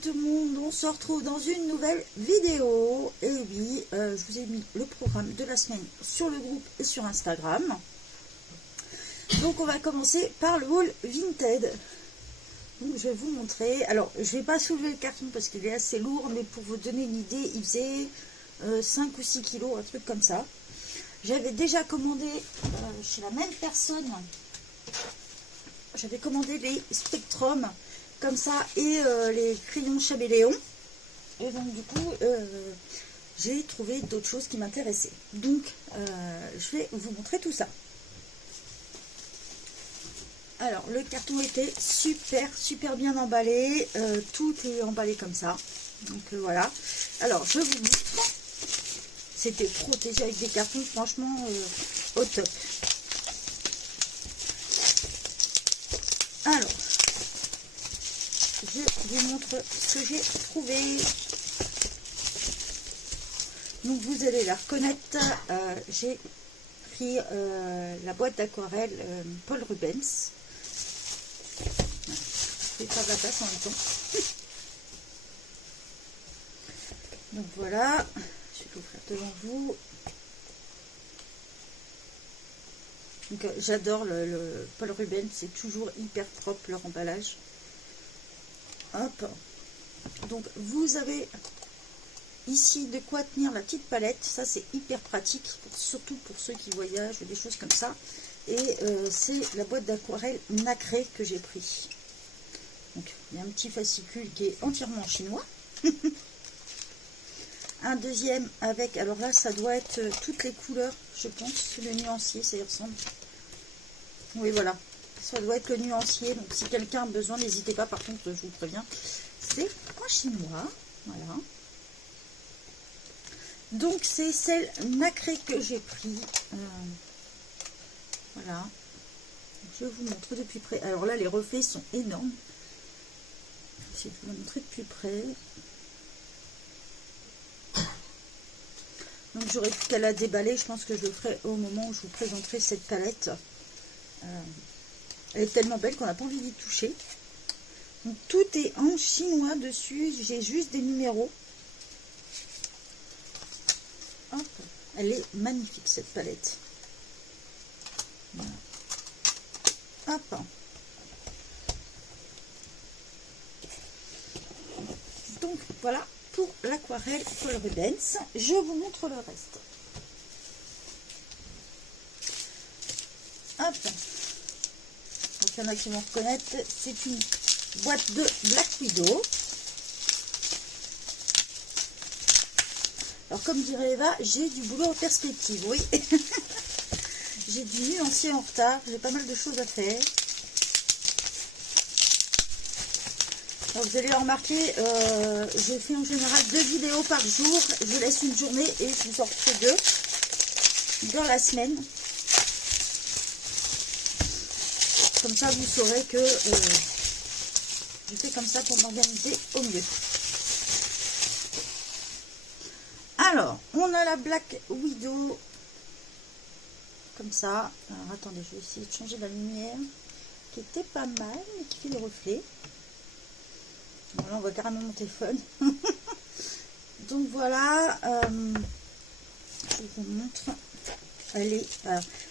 tout le monde, on se retrouve dans une nouvelle vidéo. Et oui, je vous ai mis le programme de la semaine sur le groupe et sur Instagram. Donc on va commencer par le haul Vinted. Donc je vais vous montrer. Alors je vais pas soulever le carton parce qu'il est assez lourd, mais pour vous donner une idée, il faisait 5 ou 6 kilos, un truc comme ça. J'avais déjà commandé chez la même personne, j'avais commandé les Spectrum comme ça et les crayons Chabéléon. Et donc du coup, j'ai trouvé d'autres choses qui m'intéressaient. Donc, je vais vous montrer tout ça. Alors, le carton était super bien emballé. Tout est emballé comme ça. Donc voilà. Alors, je vous montre. C'était protégé avec des cartons, franchement, au top. Alors, je vous montre ce que j'ai trouvé. Donc, vous allez la reconnaître. J'ai pris la boîte d'aquarelle Paul Rubens. Je vais faire de la place en même temps. Donc voilà, je vais l'ouvrir devant vous. Donc j'adore le Paul Rubens, c'est toujours hyper propre leur emballage. Hop. Donc vous avez ici de quoi tenir la petite palette, ça c'est hyper pratique, surtout pour ceux qui voyagent ou des choses comme ça. Et c'est la boîte d'aquarelle nacrée que j'ai pris. Donc il y a un petit fascicule qui est entièrement chinois. Un deuxième avec, alors là ça doit être toutes les couleurs, je pense, le nuancier, ça y ressemble. Oui voilà, ça doit être le nuancier, donc si quelqu'un a besoin, n'hésitez pas, par contre je vous préviens, c'est en chinois, voilà. Donc c'est celle nacrée que j'ai pris, voilà, je vous montre de plus près. Alors là les reflets sont énormes, je vais vous montrer de plus près. Donc j'aurai plus qu'à la déballer, je pense que je le ferai au moment où je vous présenterai cette palette. Elle est tellement belle qu'on n'a pas envie d'y toucher. Donc tout est en chinois dessus, j'ai juste des numéros. Hop. Elle est magnifique cette palette. Voilà. Hop. Donc voilà pour l'aquarelle Paul Rubens. Je vous montre le reste. Hop. Donc il y en a qui vont reconnaître, c'est une boîte de Black Widow. Alors comme dirait Eva, j'ai du boulot en perspective, oui. J'ai du nuancier en retard, j'ai pas mal de choses à faire. Alors vous allez le remarquer, je fais en général 2 vidéos par jour. Je laisse une journée et je vous en refais 2 dans la semaine. Comme ça, vous saurez que je fais comme ça pour m'organiser au mieux. Alors, on a la Black Widow. Comme ça. Alors, attendez, je vais essayer de changer la lumière. Qui était pas mal, mais qui fait le reflet. Voilà, on voit carrément mon téléphone. Donc voilà, je vous montre. Elle est,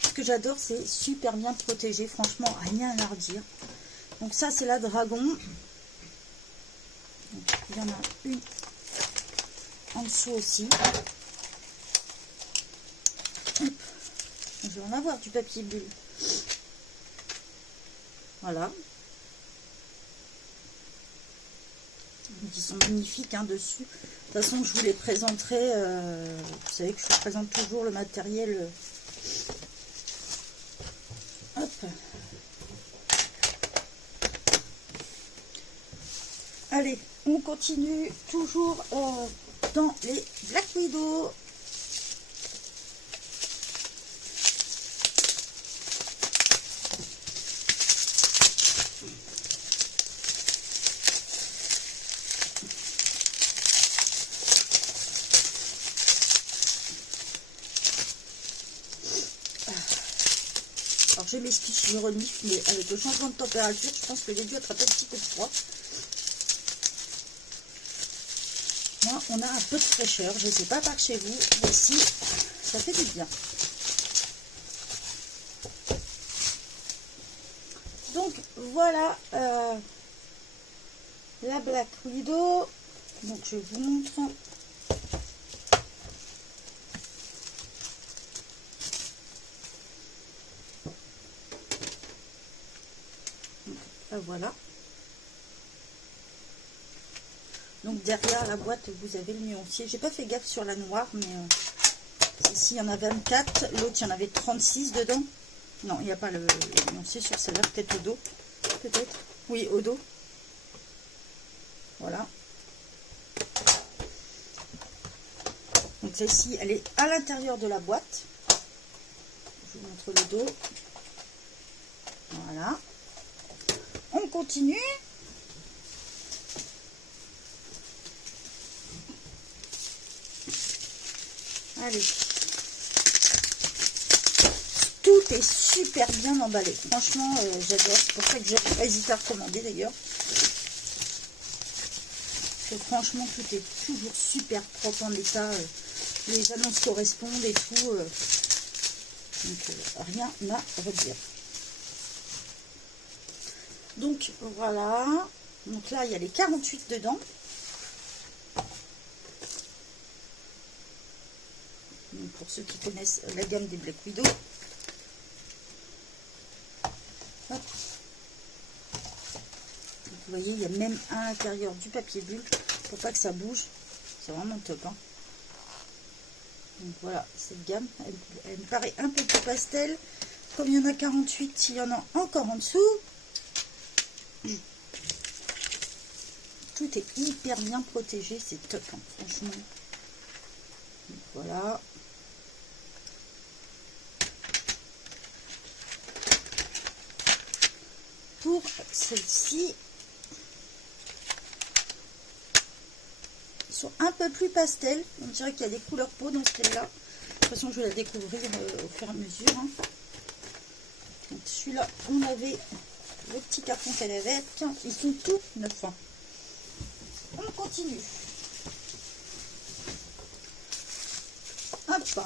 ce que j'adore, c'est super bien protégé, franchement, rien à redire. Donc ça, c'est la Dragon. Donc, il y en a une en dessous aussi. Hop. Je vais en avoir du papier bulle. Voilà. Donc, ils sont magnifiques hein, dessus. De toute façon, je vous les présenterai. Vous savez que je vous présente toujours le matériel. Hop. Allez, on continue toujours dans les Black Widow. Alors je m'excuse, je me renifle, mais avec le changement de température, je pense que j'ai dû attraper un petit peu de froid. Moi, on a un peu de fraîcheur. Je ne sais pas par chez vous, mais si, ça fait du bien. Donc, voilà la Black Widow. Donc, je vous montre. Voilà. Donc derrière la boîte, vous avez le nuancier. J'ai pas fait gaffe sur la noire, mais ici il y en a 24. L'autre, il y en avait 36 dedans. Non, il n'y a pas le nuancier sur celle-là. Peut-être au dos. Peut-être. Oui, au dos. Voilà. Donc celle-ci, elle est à l'intérieur de la boîte. Je vous montre le dos. Voilà. On continue. Allez. Tout est super bien emballé. Franchement, j'adore. C'est pour ça que j'ai pas hésité à recommander d'ailleurs. Franchement, tout est toujours super propre en état. Les annonces correspondent et tout. Donc, rien à redire. Donc, voilà. Donc là, il y a les 48 dedans. Donc, pour ceux qui connaissent la gamme des Black Widow. Hop. Donc, vous voyez, il y a même à l'intérieur du papier bulle pour pas que ça bouge. C'est vraiment top. Hein. Donc voilà, cette gamme, elle me paraît un peu plus pastel. Comme il y en a 48, il y en a encore en dessous. Tout est hyper bien protégé, c'est top, hein, franchement. Donc voilà. Pour celle-ci, ils sont un peu plus pastel. On dirait qu'il y a des couleurs peau dans celle-là. De toute façon, je vais la découvrir au fur et à mesure. Hein. Donc celui-là, on avait le petit carton qu'elle avait avec. Ils sont tous neufs. Hein. On continue. Hop,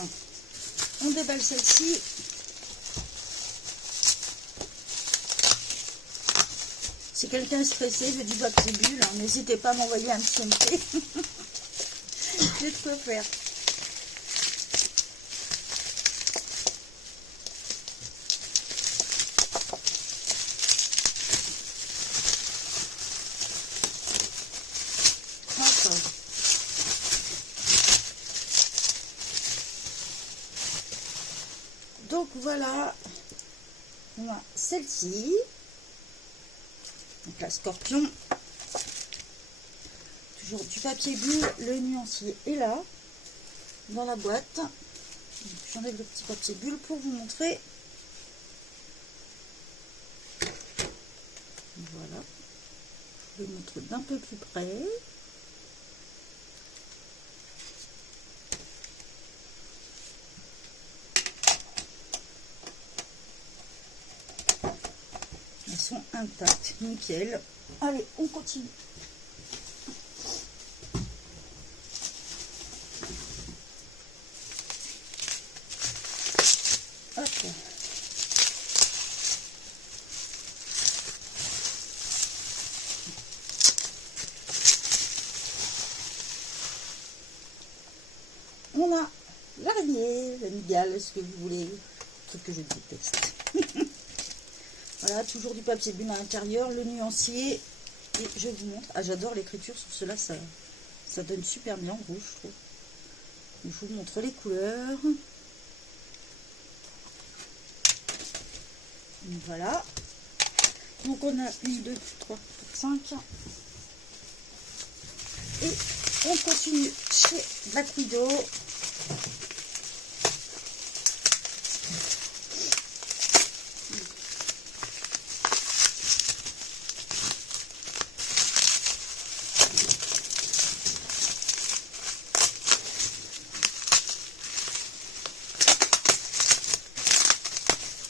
on déballe celle-ci. Si quelqu'un est stressé, veut du papier bulle, hein, n'hésitez pas à m'envoyer un petit MP. J'ai de quoi faire. Donc voilà, on a celle-ci, donc la Scorpion, toujours du papier bulle, le nuancier est là, dans la boîte. J'enlève le petit papier bulle pour vous montrer. Voilà, je vais vous montrer d'un peu plus près. Elles sont intactes, nickel. Allez, on continue. Hop. On a l'araignée, la migale, ce que vous voulez, truc que je déteste. Voilà, toujours du papier bulle à l'intérieur, le nuancier, et je vous montre. Ah, j'adore l'écriture sur cela, ça donne super bien en rouge, je trouve. Je vous montre les couleurs. Voilà. Donc on a 1, 2, 3, 4, 5. Et on continue chez Black Widow.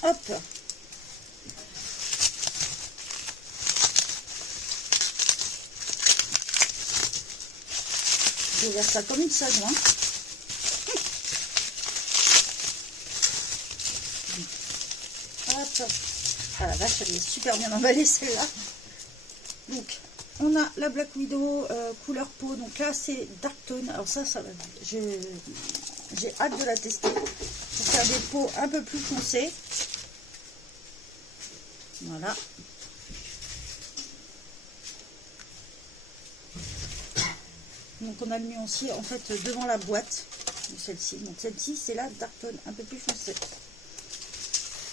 Hop. J'ai ouvert ça comme une sagouin. Hop. Ah la vache, elle est super bien emballée celle-là. Donc, on a la Black Widow couleur peau. Donc là, c'est Dark Tone. Alors ça j'ai hâte de la tester. Pour faire des peaux un peu plus foncées. Voilà. Donc on a le nuancier en fait devant la boîte de celle-ci. Donc celle-ci c'est la Dark Tone un peu plus foncée.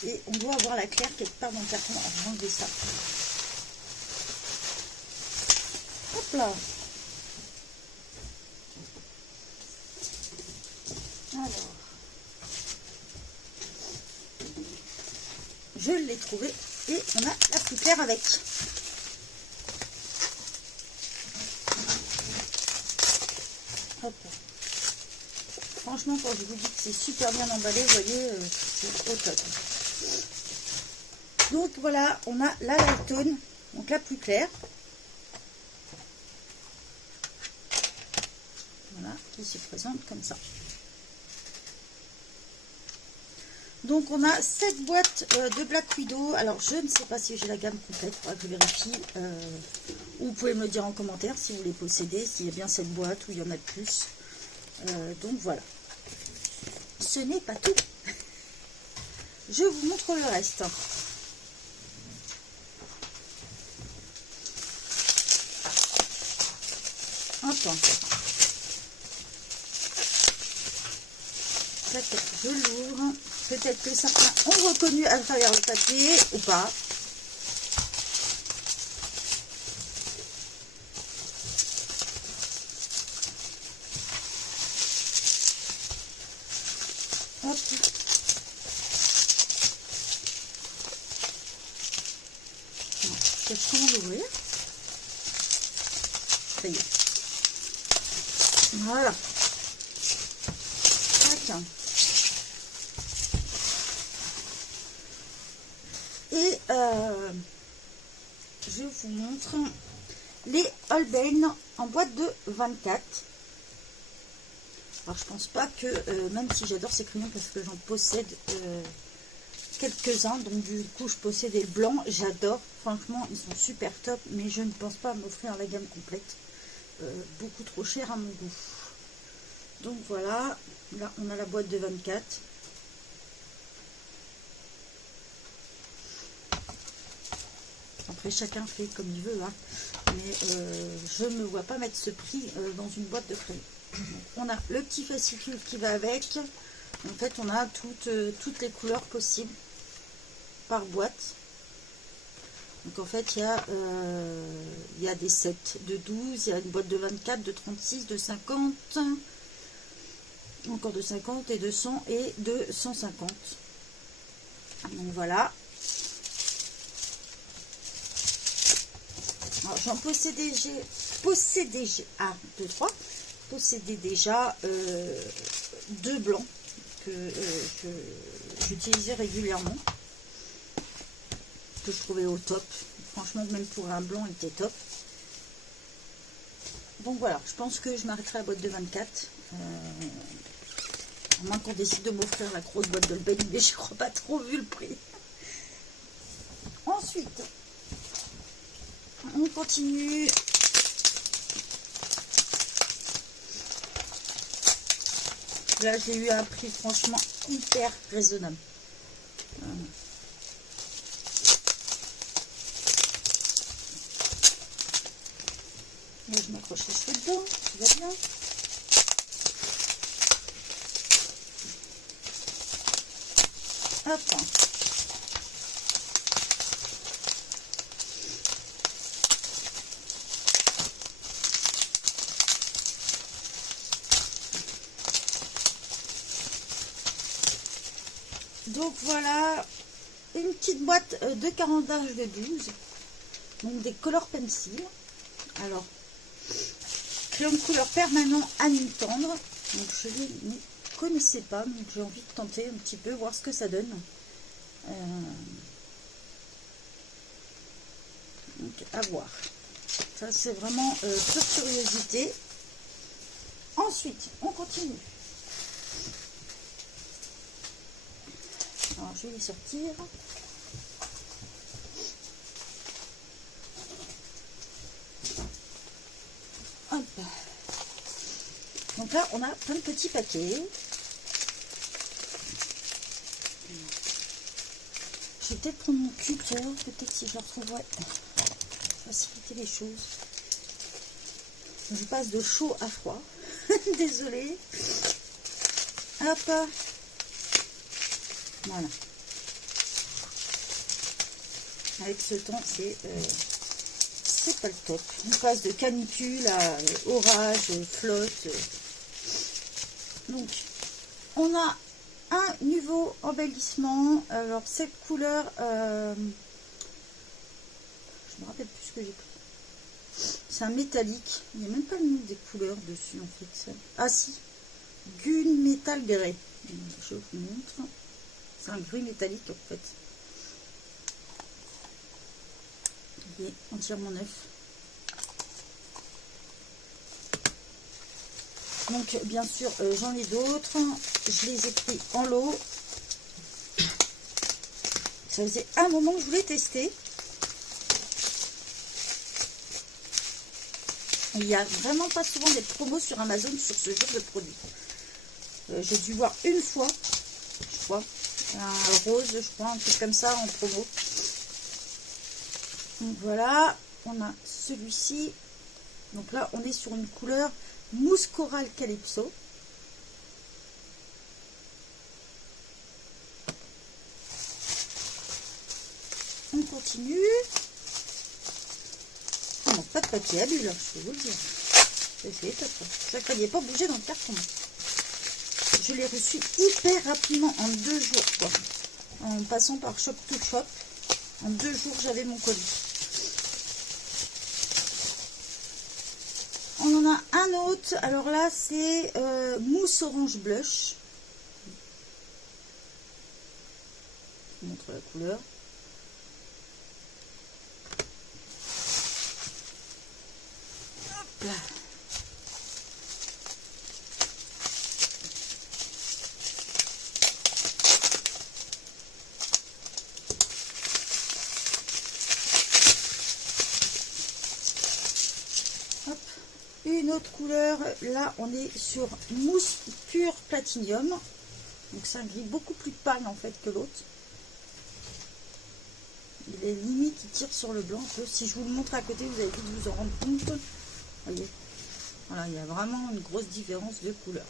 Et on doit avoir la claire quelque part dans le carton. Alors je vais enlever ça. Hop là. Alors. Je l'ai trouvé. Et on a la plus claire avec. Hop. Franchement, quand je vous dis que c'est super bien emballé, vous voyez, c'est au top. Donc voilà, on a la Light Tone, donc la plus claire. Voilà, qui se présente comme ça. Donc on a cette boîte de Black Widow. Alors je ne sais pas si j'ai la gamme complète, il faudra que je vérifie. Ou vous pouvez me le dire en commentaire si vous les possédez, s'il y a bien cette boîte ou il y en a de plus. Donc voilà. Ce n'est pas tout. Je vous montre le reste. Attends. Je l'ouvre. Peut-être que certains ont reconnu à travers le papier ou pas. Hop. Je vais comment l'ouvrir. Ça y est. Voilà. Tac. Et je vous montre les Holbein en boîte de 24. Alors je pense pas que, même si j'adore ces crayons parce que j'en possède quelques-uns, donc du coup je possédais le blanc, j'adore, franchement ils sont super top, mais je ne pense pas m'offrir la gamme complète, beaucoup trop cher à mon goût. Donc voilà, là on a la boîte de 24. Après chacun fait comme il veut, hein. Mais je ne me vois pas mettre ce prix dans une boîte de crayons. Donc, on a le petit fascicule qui va avec. En fait on a toutes les couleurs possibles par boîte. Donc en fait il y a des sets de 12, il y a une boîte de 24, de 36, de 50, encore de 50 et de 100 et de 150. Donc voilà. J'en possédais, possédais déjà deux blancs que j'utilisais régulièrement, que je trouvais au top. Franchement, même pour un blanc, il était top. Donc voilà, je pense que je m'arrêterai à la boîte de 24. À moins qu'on décide de m'offrir la grosse boîte de Holbein, mais je crois pas trop vu le prix. Ensuite, on continue. Là, j'ai eu un prix franchement hyper raisonnable. Là, je m'accroche les cheveux dedans, tout va bien. Hop. Donc voilà, une petite boîte de carandage de 12, donc des color pencil. Alors, crayon de couleur permanent à nuit tendre, donc je ne connaissais pas, donc j'ai envie de tenter un petit peu, voir ce que ça donne. Donc à voir. Ça c'est vraiment pure curiosité. Ensuite, on continue. Alors, je vais les sortir. Hop. Donc là, on a plein de petits paquets. Je vais peut-être prendre mon cutter, peut-être si je le retrouve, ouais, faciliter les choses. Je passe de chaud à froid. Désolée. Hop. Voilà. Avec ce temps, c'est pas le top. On passe de canicule à orage, flotte. Donc, on a un nouveau embellissement. Alors, cette couleur, je me rappelle plus ce que j'ai pris. C'est un métallique. Il n'y a même pas le nom des couleurs dessus, en fait. Ah, si. Gunmetal Grey. Je vous montre. C'est un gris métallique, en fait. Il est entièrement neuf. Donc, bien sûr, j'en ai d'autres. Je les ai pris en lot. Ça faisait un moment que je voulais tester. Il n'y a vraiment pas souvent des promos sur Amazon sur ce genre de produit. J'ai dû voir une fois, je crois, un rose, je crois, un truc comme ça en promo. Donc voilà, on a celui-ci. Donc là, on est sur une couleur mousse coral calypso. On continue. Oh non, pas de papier à bulles, je peux vous le dire. C'est top. Ça ne fallait pas bouger dans le carton. Je l'ai reçu hyper rapidement, en 2 jours, quoi. En passant par Shop to Shop. En 2 jours, j'avais mon colis. On en a un autre. Alors là, c'est mousse orange blush. Je vous montre la couleur. Hop là. Une autre couleur, là on est sur mousse pure platinium, donc c'est un gris beaucoup plus pâle en fait que l'autre. Il est limite, il tire sur le blanc un peu. Si je vous le montre à côté, vous allez vite vous en rendre compte. Voyez, voilà, il y a vraiment une grosse différence de couleur.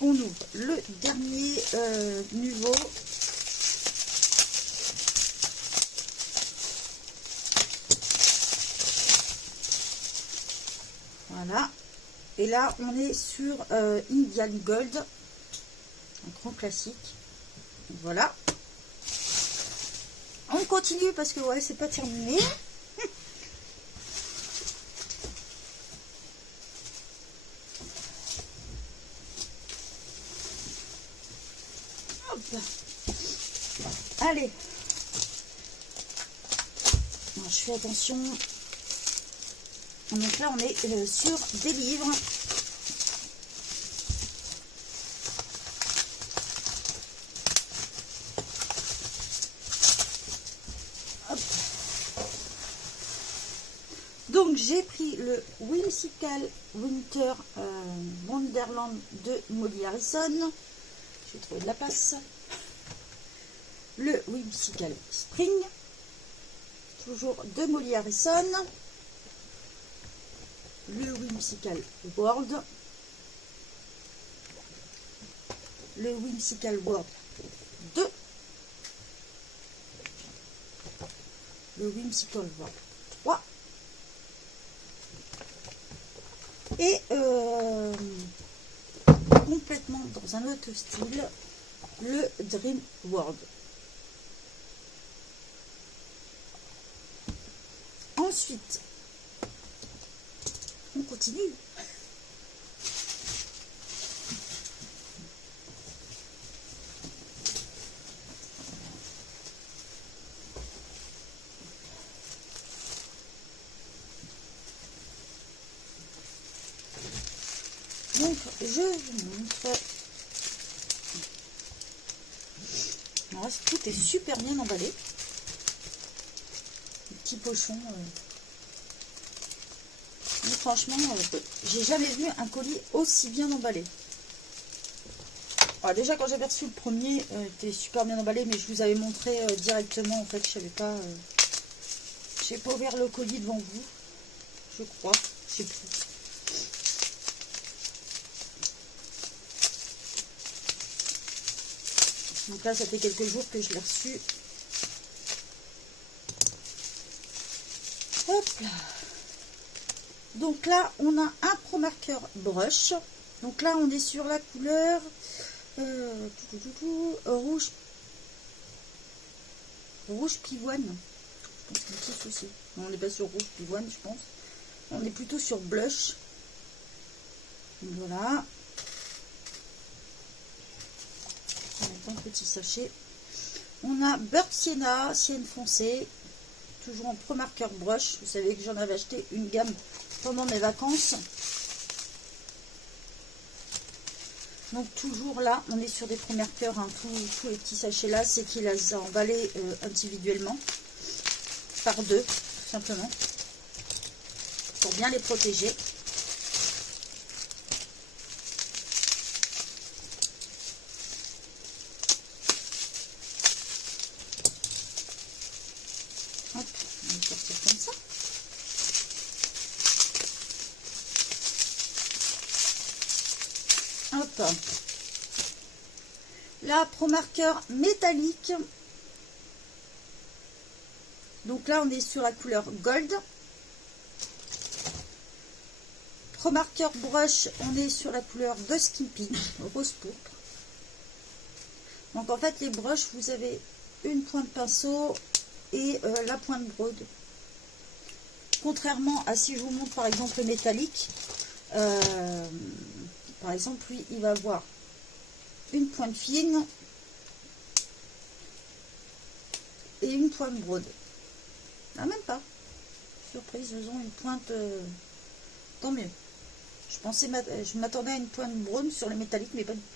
On ouvre le dernier nouveau. Voilà, et là on est sur Indian Gold, un grand classique. Voilà, on continue parce que ouais, c'est pas terminé. Hop. Allez, alors, je fais attention. Donc là, on est sur des livres. Hop. Donc j'ai pris le Whimsical Winter Wonderland de Molly Harrison. Je vais trouver de la place. Le Whimsical Spring, toujours de Molly Harrison. Le Whimsical World, le Whimsical World 2, le Whimsical World 3 et complètement dans un autre style, le Dream World. Ensuite, on continue. Donc, je vous montre. Alors, tout est super bien emballé. Les petits pochons. Mais franchement, j'ai jamais vu un colis aussi bien emballé. Alors, déjà, quand j'avais reçu le premier, il était super bien emballé, mais je vous avais montré directement. En fait, je savais pas. J'ai pas ouvert le colis devant vous. Je crois. Je sais plus. Donc là, ça fait quelques jours que je l'ai reçu. Hop là. Donc là, on a un Pro Marker brush. Donc là, on est sur la couleur rouge pivoine. Je pense qu'il kiffe aussi. On n'est pas sur rouge pivoine, je pense. On est plutôt sur blush. Voilà. Un petit sachet. On a Beurre Sienna, sienne foncée, toujours en Pro Marker brush. Vous savez que j'en avais acheté une gamme pendant mes vacances. Donc toujours là, on est sur des Pro Marker, hein, tous les petits sachets là, c'est qu'il les a emballés individuellement, par deux, tout simplement, pour bien les protéger. Hop, on va sortir comme ça. Hop. Là, Pro Marker métallique. Donc là, on est sur la couleur Gold. Pro Marker brush, on est sur la couleur de Skimpy, rose pourpre. Donc en fait, les brushes, vous avez une pointe pinceau et la pointe brode. Contrairement à si je vous montre par exemple le métallique, par exemple, lui, il va avoir une pointe fine et une pointe brode. Ah, même pas. Surprise, ils ont une pointe... tant mieux. Je m'attendais à une pointe brune sur les métalliques, mais pas du tout.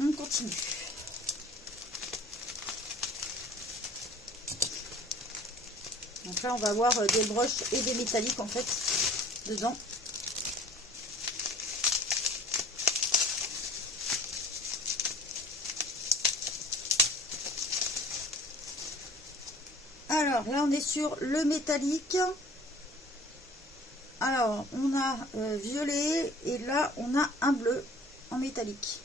On continue. Donc là, on va avoir des brushes et des métalliques en fait dedans. Alors là, on est sur le métallique. Alors, on a violet et là, on a un bleu en métallique.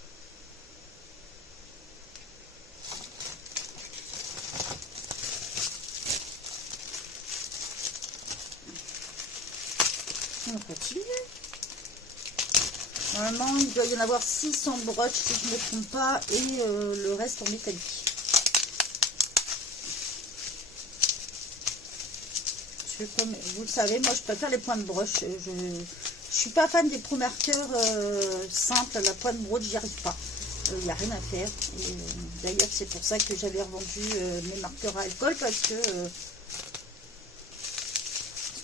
On continue. Normalement, il doit y en avoir 600 brushes si je ne me trompe pas et le reste en métallique. Comme vous le savez, moi je préfère les pointes brush. Je suis pas fan des Pro Marker simples. La pointe brode, j'y arrive pas. Il n'y a rien à faire. D'ailleurs, c'est pour ça que j'avais revendu mes marqueurs à alcool parce que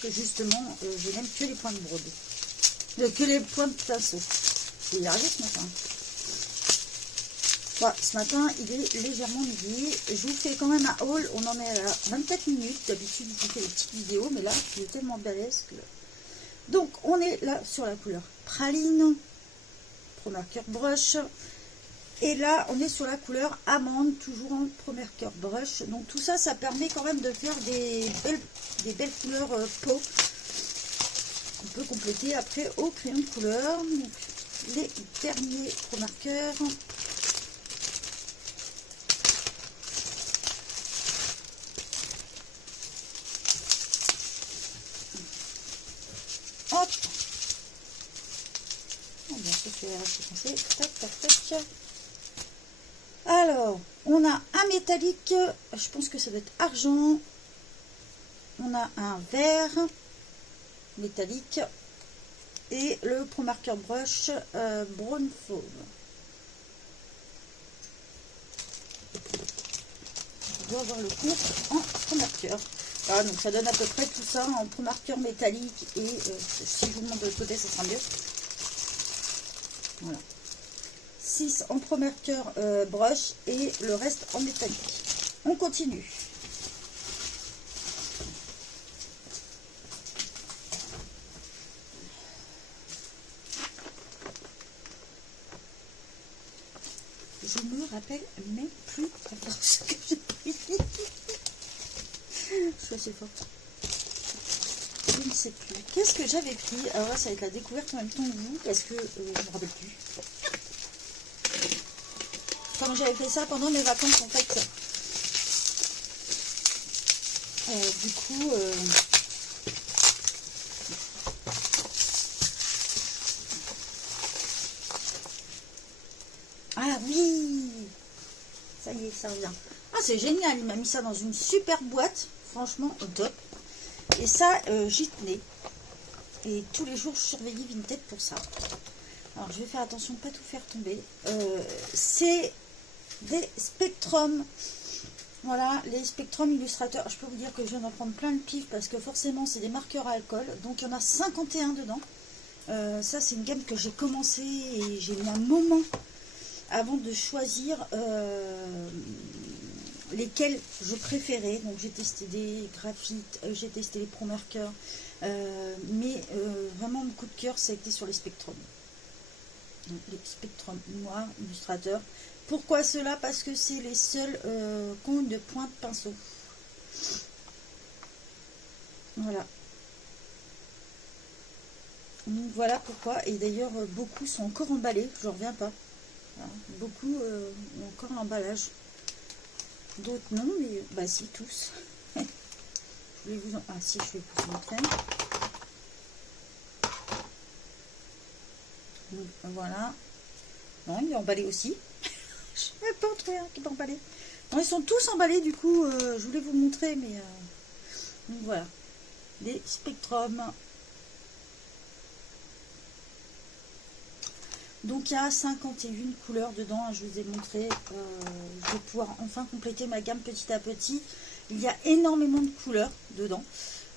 justement, je n'aime que les pointes brode. Que les pointes pinceau. Je vais y arriver ce matin. Bon, ce matin, il est légèrement midi. Je vous fais quand même un haul. On en est à 24 minutes. D'habitude, je vous fais des petites vidéos. Mais là, il est tellement balèze que... Donc, on est là sur la couleur praline. Pro Marker brush. Et là, on est sur la couleur amande. Toujours en Pro Marker brush. Donc, tout ça, ça permet quand même de faire des belles couleurs peau. On peut compléter après au crayon de couleur. Donc, les derniers Pro Marker. Hop. Oh, bien sûr, je vais rester coincé. Tac, tac, tac. Alors, on a un métallique. Je pense que ça doit être argent. On a un vert métallique. Et le Pro Marker brush brown fauve. Je dois avoir le compte en Pro Marker. Voilà, donc ça donne à peu près tout ça en pro-marqueur métallique. Et si je vous montre de l'autre côté, ça sera mieux. Voilà. 6 en pro-marqueur brush et le reste en métallique. On continue. Je me rappelle même plus ce que j'ai pris. Je suis assez forte. Je ne sais plus. Qu'est-ce que j'avais pris? Alors là, ça va être la découverte en même temps que vous, parce que je ne me rappelle plus. Comme j'avais fait ça pendant mes vacances, en fait. Du coup... Ah oui! Ça y est, ça revient. Ah, c'est génial, il m'a mis ça dans une super boîte. Franchement, au top. Et ça, j'y tenais. Et tous les jours, je surveillais Vinted pour ça. Alors, je vais faire attention de ne pas tout faire tomber. C'est des Spectrum. Voilà, les Spectrum illustrateurs. Je peux vous dire que je viens d'en prendre plein le pif parce que forcément, c'est des marqueurs à alcool. Donc, il y en a 51 dedans. Ça, c'est une gamme que j'ai commencé et j'ai mis un moment avant de choisir lesquels je préférais. Donc j'ai testé des graphites, j'ai testé les pro marqueurs, mais vraiment mon coup de cœur ça a été sur les Spectrum. Donc les Spectrum noirs illustrateurs. Pourquoi cela? Parce que c'est les seuls qui ont une pointe pinceau. Voilà. Donc voilà pourquoi. Et d'ailleurs beaucoup sont encore emballés, je n'en reviens pas. Voilà. Beaucoup ont encore l'emballage. D'autres non, mais bah si, tous. Je vais vous en... Ah si, je vais vous montrer. Donc, voilà. Non, il est emballé aussi. Je ne vais pas en trouver un qui est pas emballé. Non, ils sont tous emballés, du coup, je voulais vous montrer, mais... Donc voilà. Les Spectrum. Donc il y a 51 couleurs dedans, je vous ai montré, je vais pouvoir enfin compléter ma gamme petit à petit. Il y a énormément de couleurs dedans.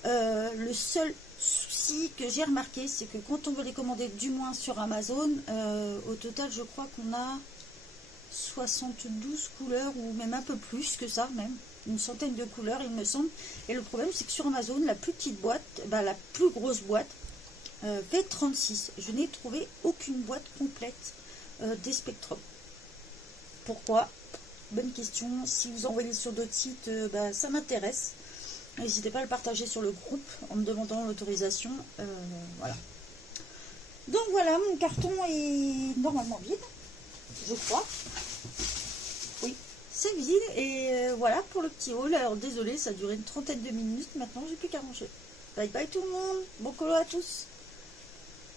Le seul souci que j'ai remarqué, c'est que quand on veut les commander du moins sur Amazon, au total je crois qu'on a 72 couleurs ou même un peu plus que ça, même une centaine de couleurs il me semble. Et le problème c'est que sur Amazon, la plus petite boîte, la plus grosse boîte, fait 36. Je n'ai trouvé aucune boîte complète des Spectrum. Pourquoi? Bonne question. Si vous envoyez sur d'autres sites, ça m'intéresse. N'hésitez pas à le partager sur le groupe en me demandant l'autorisation. Voilà. Donc voilà, mon carton est normalement vide, je crois. Oui, c'est vide. Et voilà pour le petit haul. Alors désolé, ça a duré une trentaine de minutes. Maintenant, j'ai plus qu'à ranger. Bye bye tout le monde. Bon colo à tous.